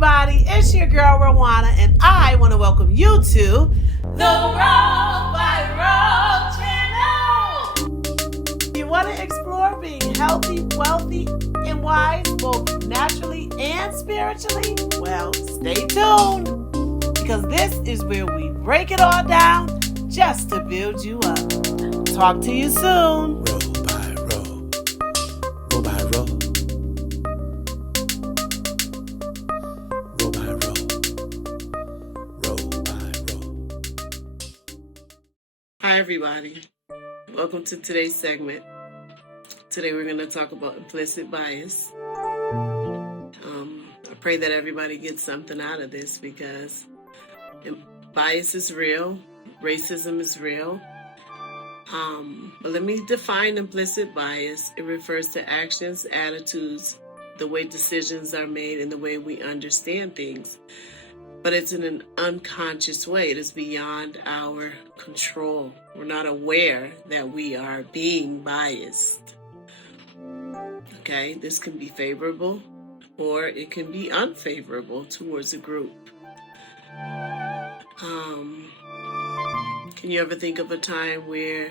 everybody, it's your girl Rowana, and I want to welcome you to the Roll by Roll channel. You want to explore being healthy, wealthy, and wise, both naturally and spiritually? Well, stay tuned, because this is where we break it all down just to build you up. Talk to you soon. Roll by roll. Roll by roll. Roll by roll. Roll by roll. Hi, everybody. Welcome to today's segment. Today we're going to talk about implicit bias. I pray that everybody gets something out of this, because bias is real. Racism is real. But let me define implicit bias. It refers to actions, attitudes, the way decisions are made, and the way we understand things. But it's in an unconscious way. It is beyond our control. We're not aware that we are being biased. Okay, this can be favorable or it can be unfavorable towards a group. Can you ever think of a time where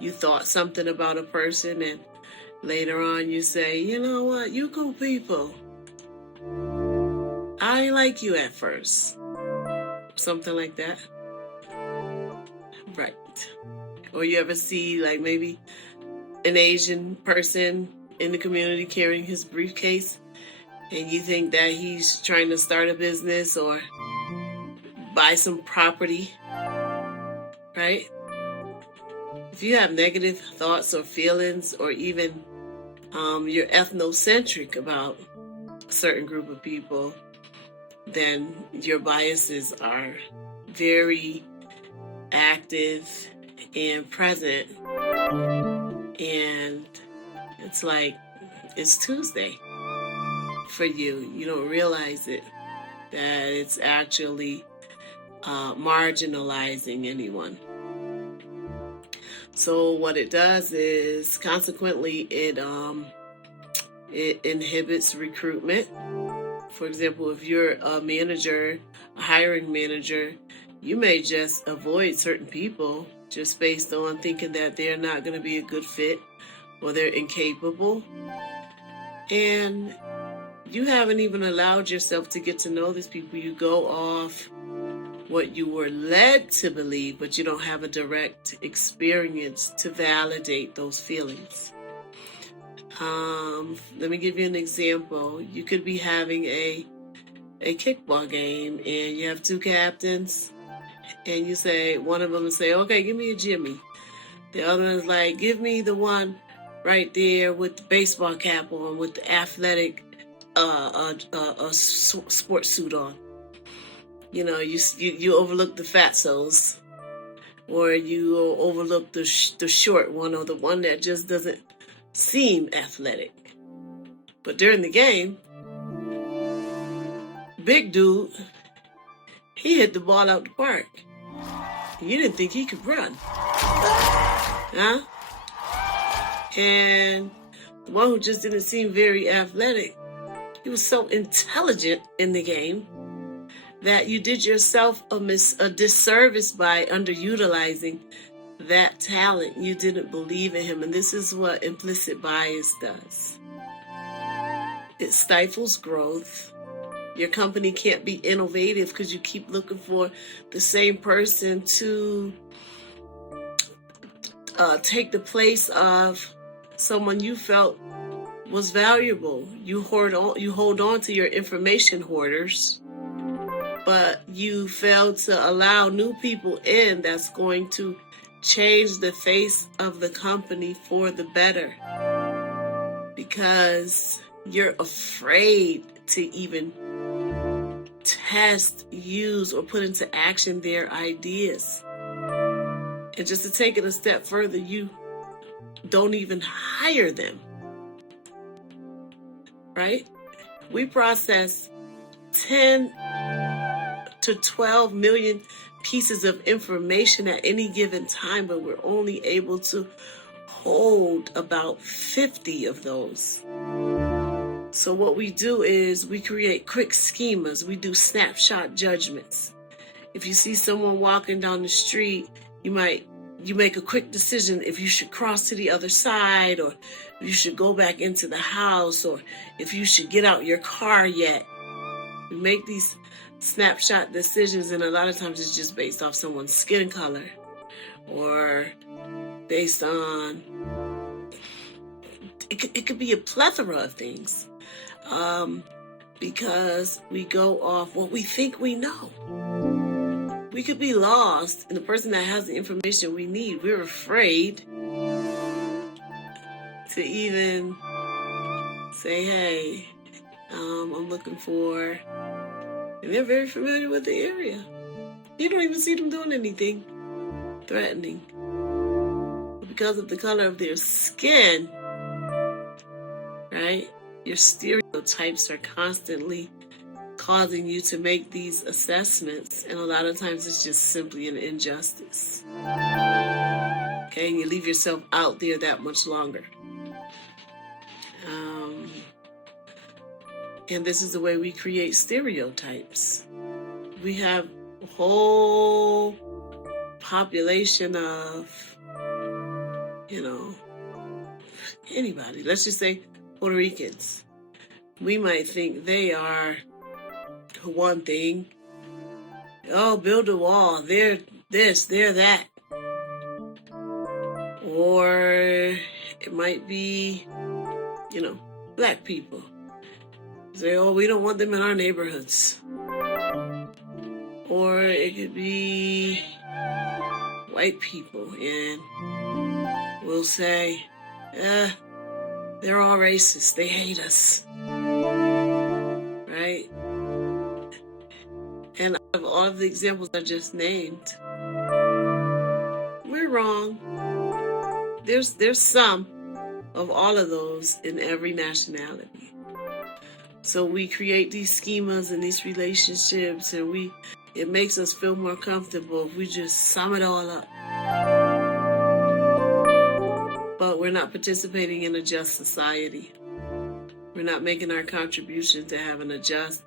you thought something about a person and later on you say, you know what, you cool people. I ain't like you at first. Something like that. Right. Or you ever see like maybe an Asian person in the community carrying his briefcase and you think that he's trying to start a business or buy some property, right? If you have negative thoughts or feelings, or even you're ethnocentric about a certain group of people, then your biases are very active and present. And it's like it's Tuesday for you. You don't realize it, that it's actually marginalizing anyone. So what it does is, consequently, it inhibits recruitment. For example, if you're a manager, a hiring manager, you may just avoid certain people just based on thinking that they're not going to be a good fit or they're incapable. And you haven't even allowed yourself to get to know these people. You go off what you were led to believe, but you don't have a direct experience to validate those feelings. Let me give you an example. You could be having a kickball game and you have two captains, and you say, one of them will say, okay, give me a Jimmy. The other one is like, give me the one right there with the baseball cap on, with the athletic sports suit on. You know, you overlook the fatsos, or you overlook the short one, or the one that just doesn't seem athletic. But during the game, big dude, he hit the ball out the park. You didn't think he could run, huh? And the one who just didn't seem very athletic, he was so intelligent in the game that you did yourself a disservice by underutilizing that talent. You didn't believe in him. And this is what implicit bias does. It stifles growth. Your company can't be innovative because you keep looking for the same person to take the place of someone you felt was valuable. You hold on to your information hoarders, but you fail to allow new people in that's going to change the face of the company for the better, because you're afraid to even test, use, or put into action their ideas. And just to take it a step further, you don't even hire them, right? We process 10 to 12 million pieces of information at any given time, but we're only able to hold about 50 of those. So what we do is we create quick schemas. We do snapshot judgments. If you see someone walking down the street, you make a quick decision if you should cross to the other side, or you should go back into the house, or if you should get out your car yet. We make these snapshot decisions, and a lot of times it's just based off someone's skin color, or based on, it could be a plethora of things, because we go off what we think we know. We could be lost, and the person that has the information we need, we're afraid to even say, hey, I'm looking for, and they're very familiar with the area. You don't even see them doing anything threatening. But because of the color of their skin, right, your stereotypes are constantly causing you to make these assessments, and a lot of times it's just simply an injustice. Okay, and you leave yourself out there that much longer. And this is the way we create stereotypes. We have a whole population of, anybody. Let's just say Puerto Ricans. We might think they are one thing. Oh, build a wall. They're this, they're that. Or it might be, black people. Say, oh, we don't want them in our neighborhoods. Or it could be white people, and we'll say, they're all racist. They hate us. Right? And out of all of the examples I just named, we're wrong. There's some of all of those in every nationality. So we create these schemas and these relationships, and it makes us feel more comfortable if we just sum it all up. But we're not participating in a just society. We're not making our contribution to having a just,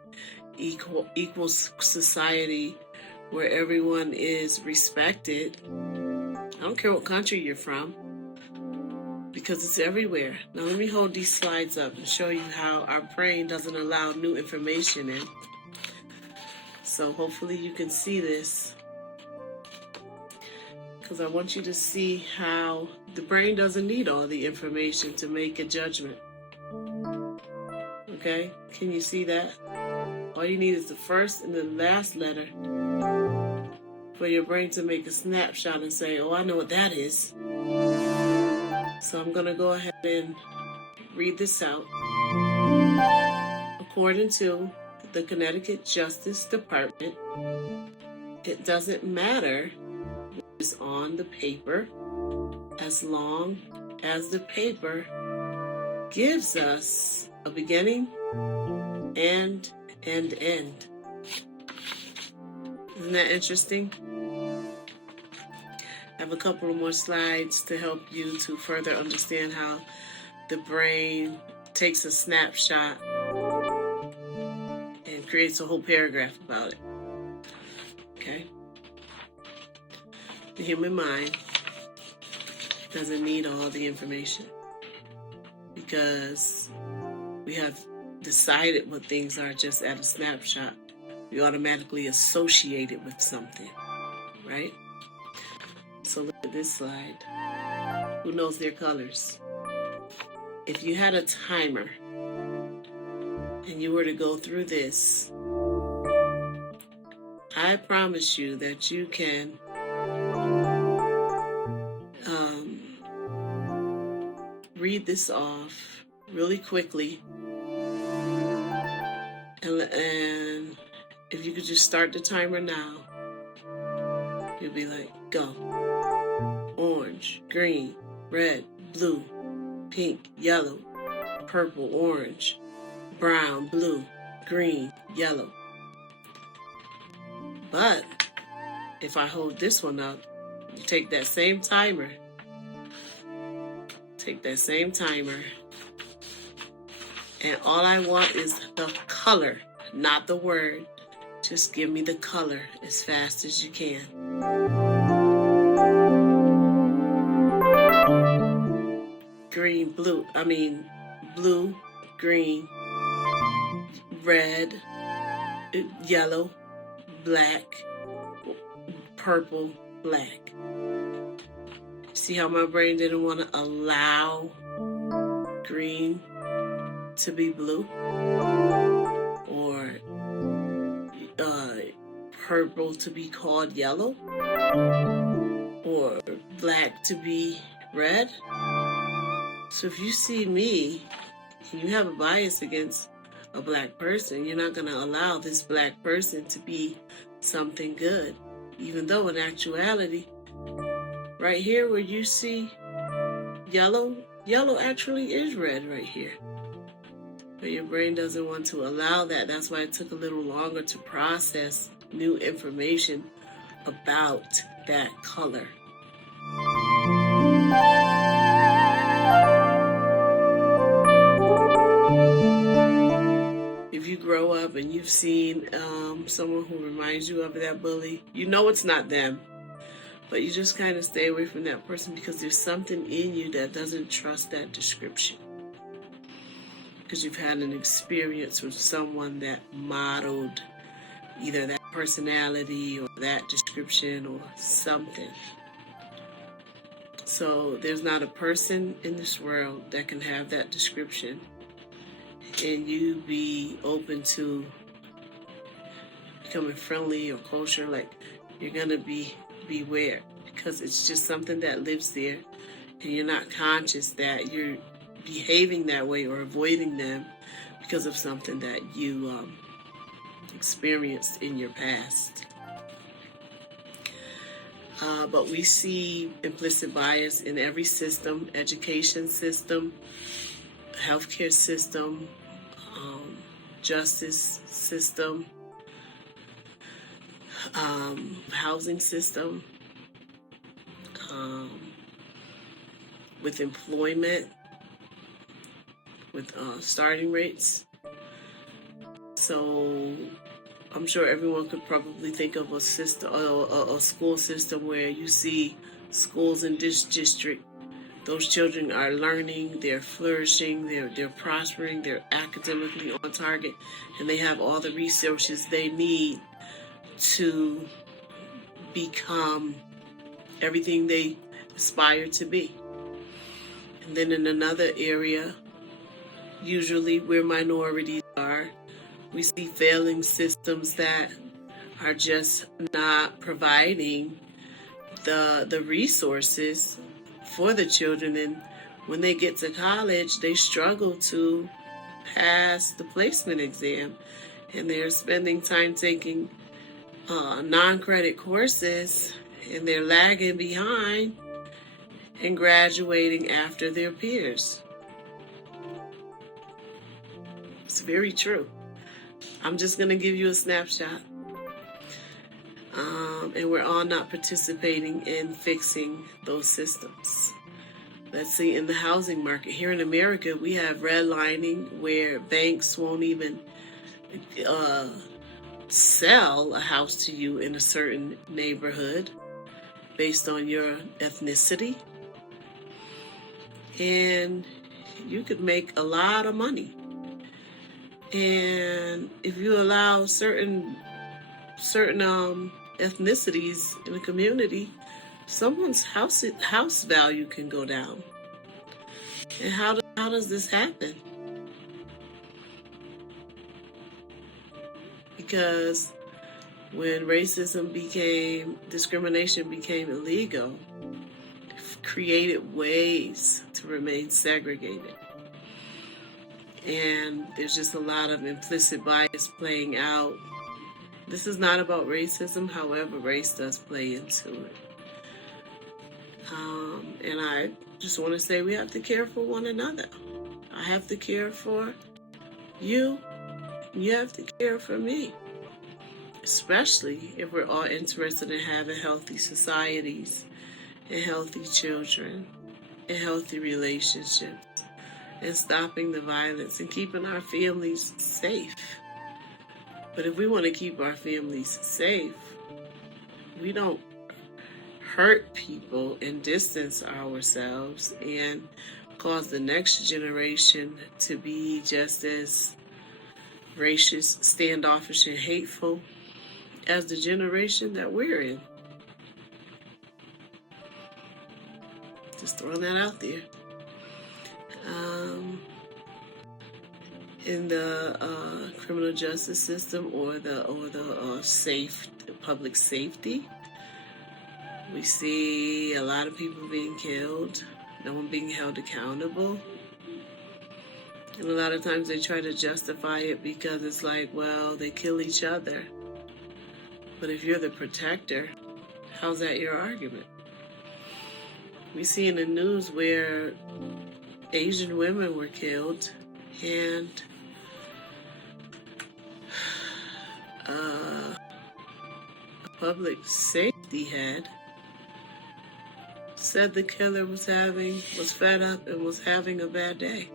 equal society where everyone is respected. I don't care what country you're from, because it's everywhere. Now let me hold these slides up and show you how our brain doesn't allow new information in. So hopefully you can see this, because I want you to see how the brain doesn't need all the information to make a judgment. Okay, can you see that? All you need is the first and the last letter for your brain to make a snapshot and say, oh, I know what that is. So I'm going to go ahead and read this out. According to the Connecticut Justice Department, it doesn't matter what is on the paper as long as the paper gives us a beginning and an end. Isn't that interesting? I have a couple of more slides to help you to further understand how the brain takes a snapshot and creates a whole paragraph about it. Okay? The human mind doesn't need all the information, because we have decided what things are just at a snapshot. We automatically associate it with something, right? So look at this slide. Who knows their colors? If you had a timer and you were to go through this, I promise you that you can read this off really quickly. And if you could just start the timer now, you'll be like, go. Orange, green, red, blue, pink, yellow, purple, orange, brown, blue, green, yellow. But if I hold this one up, you take that same timer, And all I want is the color, not the word. Just give me the color as fast as you can. Green, blue, blue, green, red, yellow, black, purple, black. See how my brain didn't want to allow green to be blue? Or purple to be called yellow? Or black to be red? So if you see me and you have a bias against a black person, you're not going to allow this black person to be something good. Even though in actuality, right here where you see yellow, yellow actually is red right here. But your brain doesn't want to allow that. That's why it took a little longer to process new information about that color. If you grow up and you've seen someone who reminds you of that bully, you know it's not them. But you just kind of stay away from that person because there's something in you that doesn't trust that description. Because you've had an experience with someone that modeled either that personality or that description or something. So there's not a person in this world that can have that description and you be open to becoming friendly or kosher. Like, you're going to beware because it's just something that lives there and you're not conscious that you're behaving that way or avoiding them because of something that you experienced in your past. But we see implicit bias in every system: education system, healthcare system, justice system, housing system, with employment, with starting rates. So I'm sure everyone could probably think of a system, a school system where you see schools in this district. Those children are learning, they're flourishing, they're prospering, they're academically on target, and they have all the resources they need to become everything they aspire to be. And then in another area, usually where minorities are, we see failing systems that are just not providing the resources for the children. And when they get to college, they struggle to pass the placement exam. And they're spending time taking non-credit courses, and they're lagging behind and graduating after their peers. It's very true. I'm just going to give you a snapshot. And we're all not participating in fixing those systems. Let's see, in the housing market here in America, we have redlining where banks won't even sell a house to you in a certain neighborhood based on your ethnicity. And you could make a lot of money. And if you allow certain ethnicities in a community, someone's house value can go down. And how does this happen? Because when discrimination became illegal, it created ways to remain segregated. And there's just a lot of implicit bias playing out. This is not about racism, however, race does play into it. And I just want to say we have to care for one another. I have to care for you. You have to care for me. Especially if we're all interested in having healthy societies and healthy children and healthy relationships and stopping the violence and keeping our families safe. But if we want to keep our families safe, we don't hurt people and distance ourselves and cause the next generation to be just as racist, standoffish, and hateful as the generation that we're in. Just throwing that out there. In the criminal justice system or the public safety, we see a lot of people being killed, no one being held accountable. And a lot of times they try to justify it because it's like, well, they kill each other. But if you're the protector, how's that your argument? We see in the news where Asian women were killed and a public safety head said the killer was fed up and was having a bad day.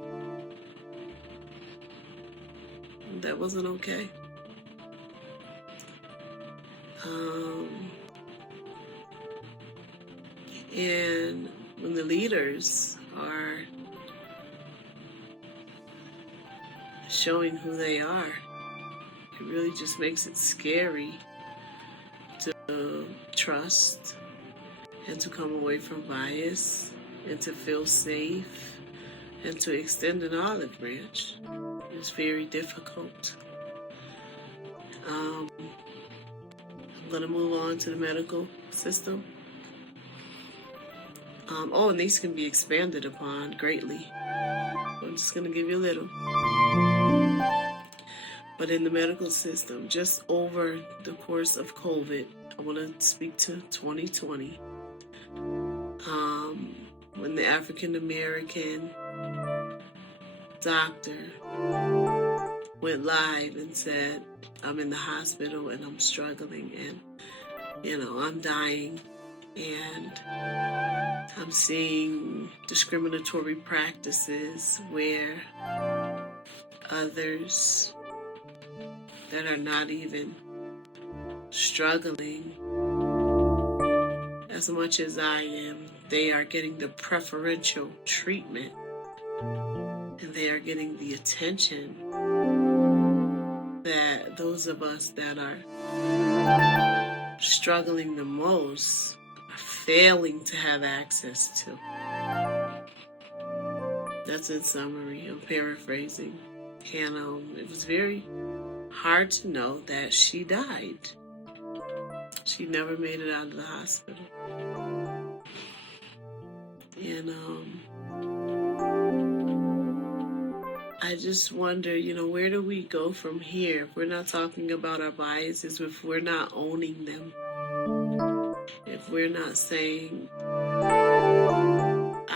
That wasn't okay. And when the leaders are showing who they are, it really just makes it scary to trust and to come away from bias and to feel safe and to extend an olive branch. It's very difficult. I'm going to move on to the medical system. And these can be expanded upon greatly. I'm just going to give you a little. But in the medical system, just over the course of COVID, I want to speak to 2020. When the African American doctor went live and said, I'm in the hospital and I'm struggling and, I'm dying and I'm seeing discriminatory practices where others that are not even struggling as much as I am, they are getting the preferential treatment and they are getting the attention that those of us that are struggling the most are failing to have access to. That's in summary. I'm paraphrasing. And it was very hard to know that she died. She never made it out of the hospital. And I just wonder, where do we go from here if we're not talking about our biases, if we're not owning them, if we're not saying,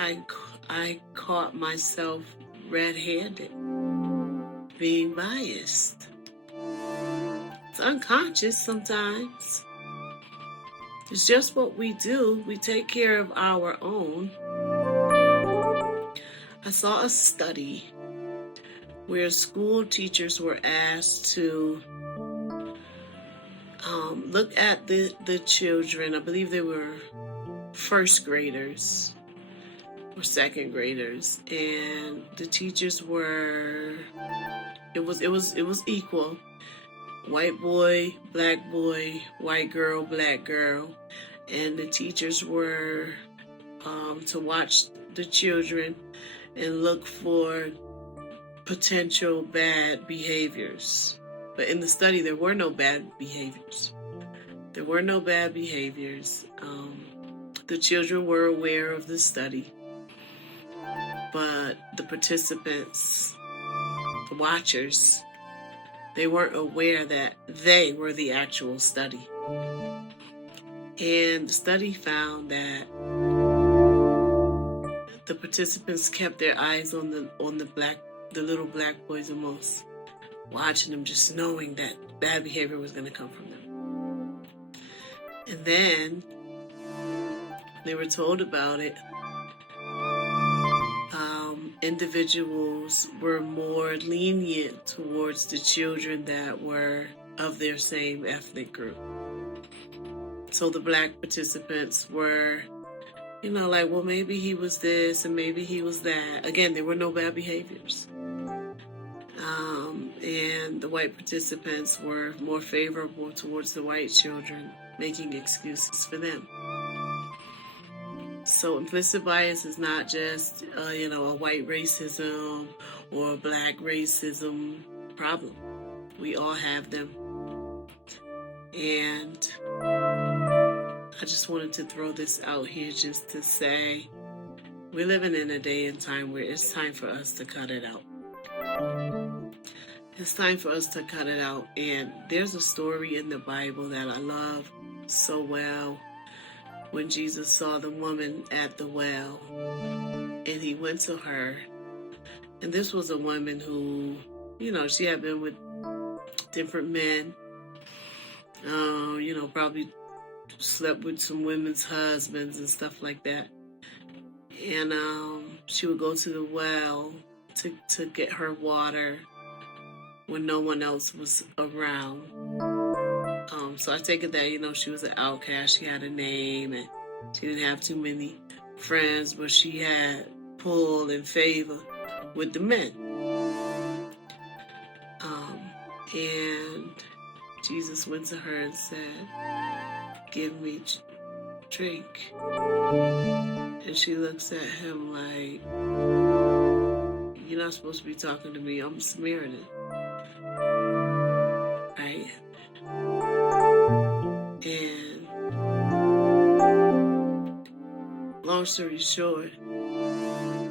I caught myself red-handed being biased. It's unconscious sometimes. It's just what we do. We take care of our own. I saw a study where school teachers were asked to look at the children. I believe they were first graders or second graders, and the teachers were, it was equal. White boy, white girl, black girl. And the teachers were to watch the children and look for potential bad behaviors. But in the study, there were no bad behaviors. There were no bad behaviors. The children were aware of the study. But the participants, the watchers, they weren't aware that they were the actual study. And the study found that the participants kept their eyes on the little black boys the most, watching them, just knowing that bad behavior was going to come from them. And then they were told about it. individuals were more lenient towards the children that were of their same ethnic group. So the black participants were, like, well, maybe he was this and maybe he was that. Again, there were no bad behaviors. And the white participants were more favorable towards the white children, making excuses for them. So implicit bias is not just, a white racism or a black racism problem. We all have them. And I just wanted to throw this out here just to say we're living in a day and time where it's time for us to cut it out. It's time for us to cut it out. And there's a story in the Bible that I love so well, when Jesus saw the woman at the well and he went to her. And this was a woman who, she had been with different men, probably slept with some women's husbands and stuff like that. And she would go to the well to get her water when no one else was around. So I take it that, she was an outcast. She had a name and she didn't have too many friends, but she had pull and favor with the men. And Jesus went to her and said, "Give me drink." And she looks at him like, "You're not supposed to be talking to me. I'm a Samaritan." Right? And long story short,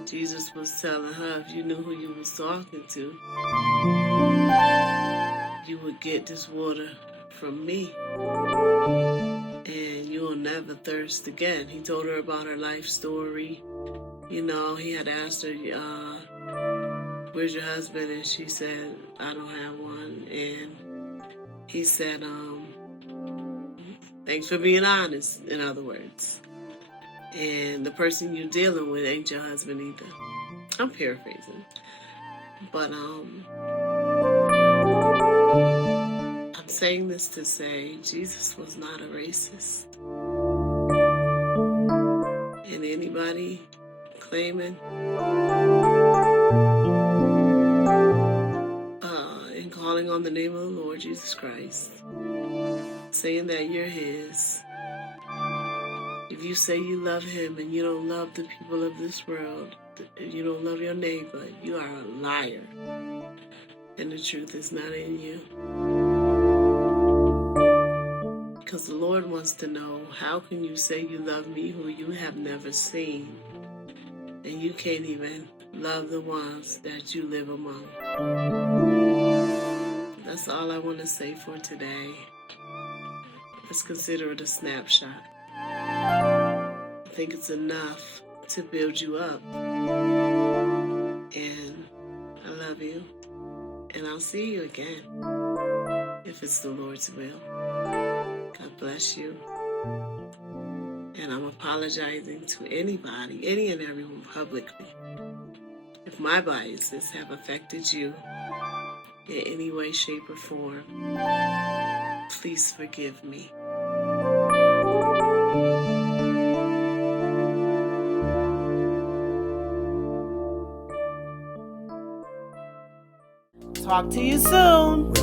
Jesus was telling her, if you knew who you was talking to, you would get this water from me and you'll never thirst again. He told her about her life story. He had asked her, where's your husband? And she said, I don't have one. And he said, thanks for being honest, in other words. And the person you're dealing with ain't your husband either. I'm paraphrasing. But I'm saying this to say Jesus was not a racist. And anybody claiming and calling on the name of the Lord Jesus Christ, saying that you're his, if you say you love him and you don't love the people of this world, you don't love your neighbor, you are a liar. And the truth is not in you. Because the Lord wants to know, how can you say you love me who you have never seen? And you can't even love the ones that you live among. That's all I want to say for today. Let's consider it a snapshot. I think it's enough to build you up. And I love you. And I'll see you again, if it's the Lord's will. God bless you. And I'm apologizing to anybody, any and everyone publicly, if my biases have affected you in any way, shape, or form. Please forgive me. Talk to you soon.